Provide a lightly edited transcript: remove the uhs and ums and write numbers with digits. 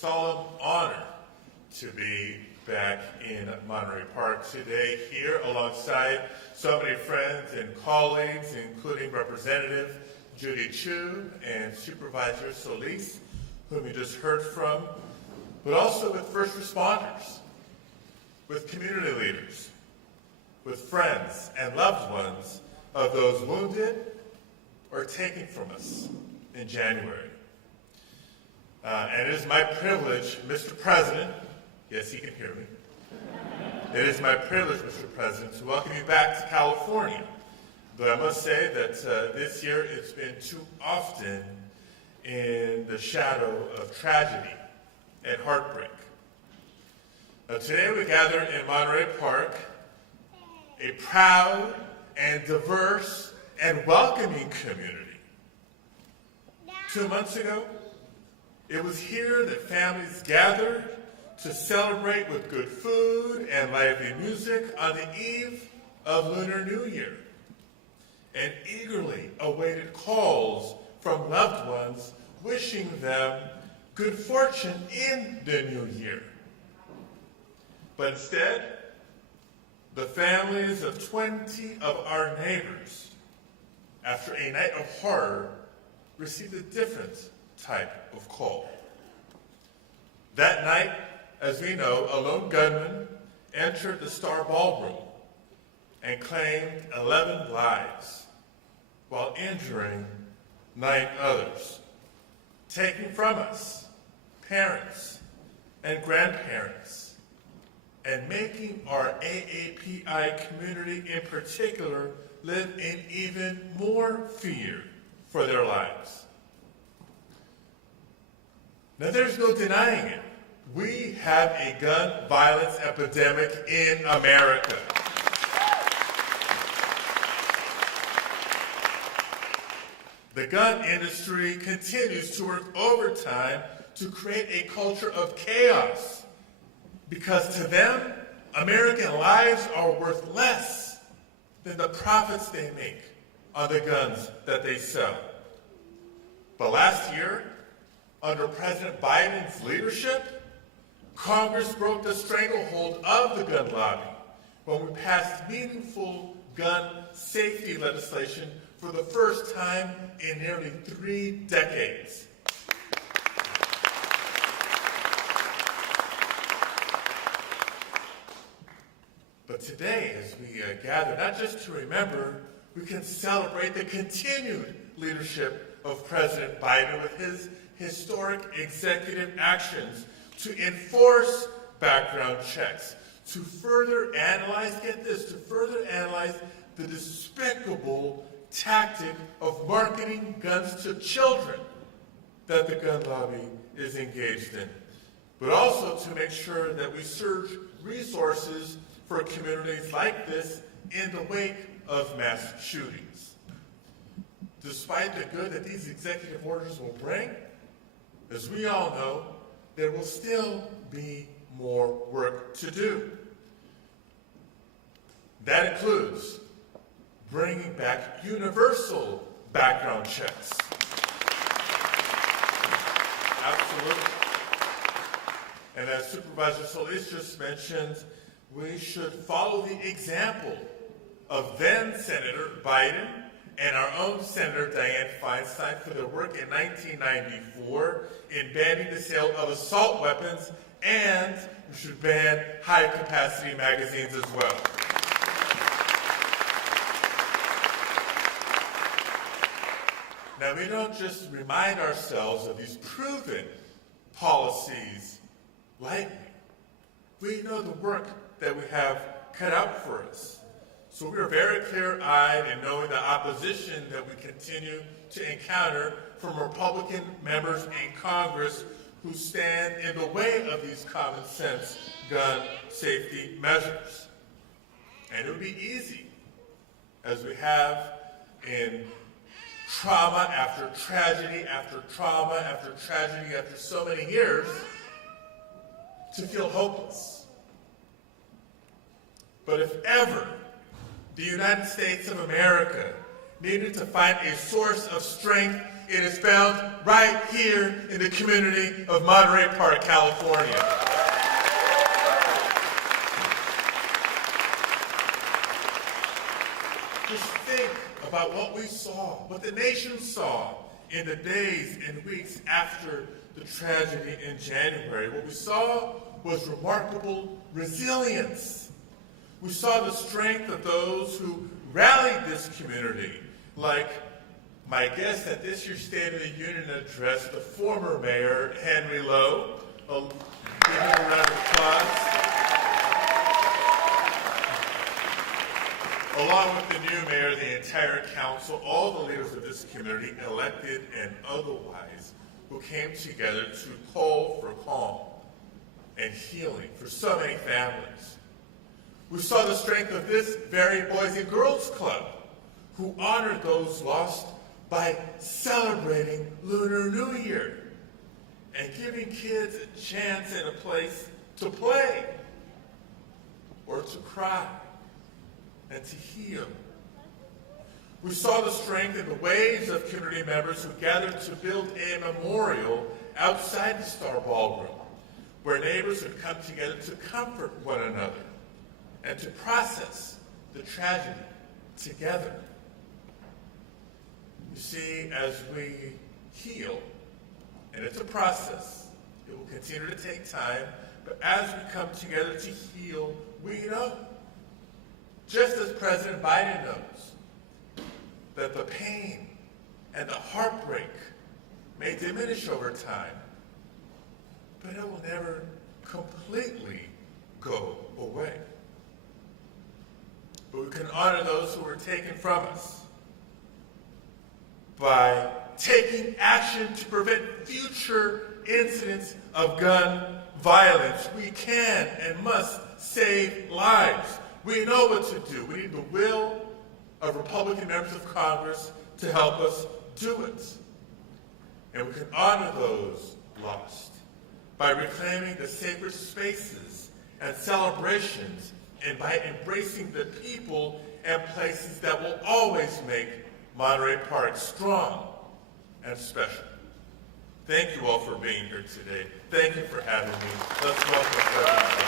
solemn honor to be back in Monterey Park today here alongside so many friends and colleagues, including Representative Judy Chu and Supervisor Solis, whom you just heard from, but also with first responders, with community leaders, with friends and loved ones of those wounded or taken from us in January. And it is my privilege, Mr. President, yes, he can hear me. It is my privilege, Mr. President, to welcome you back to California. Though I must say that this year it's been too often in the shadow of tragedy and heartbreak. Now, today we gather in Monterey Park, a proud and diverse and welcoming community. 2 months ago, it was here that families gathered to celebrate with good food and lively music on the eve of Lunar New Year, and eagerly awaited calls from loved ones wishing them good fortune in the new year. But instead, the families of 20 of our neighbors, after a night of horror, received a different type of call. That night, as we know, a lone gunman entered the Star Ballroom and claimed 11 lives while injuring 9 others, taking from us parents and grandparents and making our AAPI community in particular live in even more fear for their lives. Now, there's no denying it. We have a gun violence epidemic in America. The gun industry continues to work overtime to create a culture of chaos because to them, American lives are worth less than the profits they make on the guns that they sell. But last year, under President Biden's leadership, Congress broke the stranglehold of the gun lobby when we passed meaningful gun safety legislation for the first time in nearly 3 decades. But today, as we gather, not just to remember, we can celebrate the continued leadership of President Biden with his historic executive actions to enforce background checks, to further analyze, get this, to further analyze the despicable tactic of marketing guns to children that the gun lobby is engaged in, but also to make sure that we surge resources for communities like this in the wake of mass shootings. Despite the good that these executive orders will bring, as we all know, there will still be more work to do. That includes bringing back universal background checks. Absolutely. And as Supervisor Solis just mentioned, we should follow the example of then Senator Biden and our own Senator Dianne Feinstein for their work in 1994 in banning the sale of assault weapons, and we should ban high-capacity magazines as well. Now, we don't just remind ourselves of these proven policies lightly. We know the work that we have cut out for us. So we are very clear-eyed in knowing the opposition that we continue to encounter from Republican members in Congress who stand in the way of these common-sense gun safety measures. And it would be easy, as we have in trauma after tragedy after trauma after tragedy after so many years, to feel hopeless. But if ever the United States of America needed to find a source of strength it is found right here in the community of Monterey Park, California. Just think about what we saw, what the nation saw in the days and weeks after the tragedy in January. What we saw was remarkable resilience. We saw the strength of those who rallied this community, like my guest at this year's State of the Union address, the former mayor, Henry Lowe. Give him a round of applause. Along with the new mayor, the entire council, all the leaders of this community, elected and otherwise, who came together to call for calm and healing for so many families. We saw the strength of this very Boys and Girls Club, who honored those lost by celebrating Lunar New Year and giving kids a chance and a place to play or to cry and to heal. We saw the strength in the waves of community members who gathered to build a memorial outside the Star Ballroom, where neighbors would come together to comfort one another and to process the tragedy together. You see, as we heal, and it's a process, it will continue to take time, but as we come together to heal, we know, just as President Biden knows, that the pain and the heartbreak may diminish over time, but it will never completely go away. But we can honor those who were taken from us by taking action to prevent future incidents of gun violence. We can and must save lives. We know what to do. We need the will of Republican members of Congress to help us do it. And we can honor those lost by reclaiming the sacred spaces and celebrations and by embracing the people and places that will always make Monterey Park strong and special. Thank you all for being here today. Thank you for having me. Let's welcome President Biden.